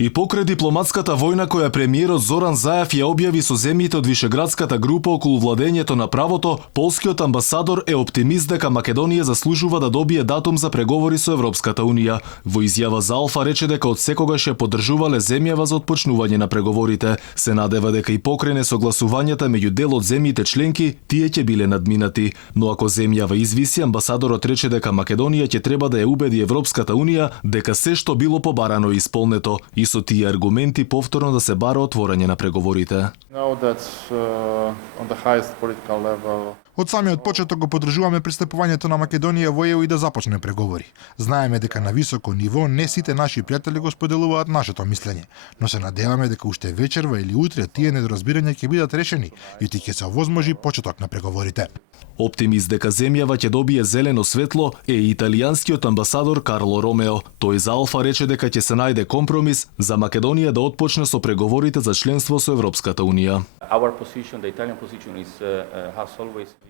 И покрај дипломатската војна која премиерот Зоран Заев ја објави со земјите од Вишеградската група околу владењето на правото, полскиот амбасадор е оптимист дека Македонија заслужува да добие датум за преговори со Европската унија. Во изјава за Алфа рече дека од секогаш ја поддржувале земјава за отпочнување на преговорите. Се надева дека и покрај несогласувањата меѓу дел од земјите членки, тие ќе биле надминати. Но ако земјава извиси, амбасадорот рече дека Македонија ќе треба да ја убеди Европската унија дека се што било побарано е исполнето и со тие аргументи повторно да се бара отворање на преговорите. Од самиот почеток го поддржуваме пристапувањето на Македонија во ЕУ и да започне преговори. Знаеме дека на високо ниво не сите наши пријатели го споделуваат нашето мислење, но се надеваме дека уште вечерва или утре тие недоразбирања ќе бидат решени и ќе се овозможи почеток на преговорите. Оптимист дека земјава ќе добие зелено светло е и италијанскиот амбасадор Карло Ромео. Тој за Алфа рече дека ќе се најде компромис за Македонија да отпочне со преговорите за членство со Европската унија.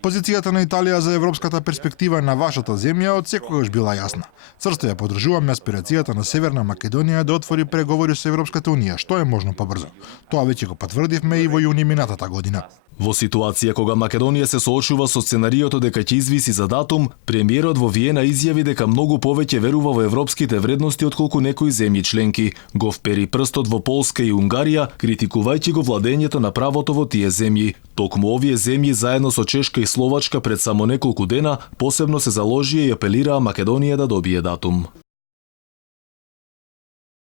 Позицијата на Италија за европската перспектива на вашата земја од секогаш била јасна. Црсто ја поддржуваме аспирацијата на Северна Македонија да отвори преговори со Европската унија, што е можно побрзо. Тоа веќе го потврдивме и во јуни минатата година. Во ситуација кога Македонија се соочува со сценариото дека ќе извиси за датум, премиерот во Виена изјави дека многу повеќе верува во европските вредности отколку некои земји членки. Го впери прстот во Полска и Унгарија, критикувајќи го владењето на правото во тие земји. Токму овие земји заедно со Чешка и Словачка пред само неколку дена посебно се заложија и апелираа Македонија да добие датум.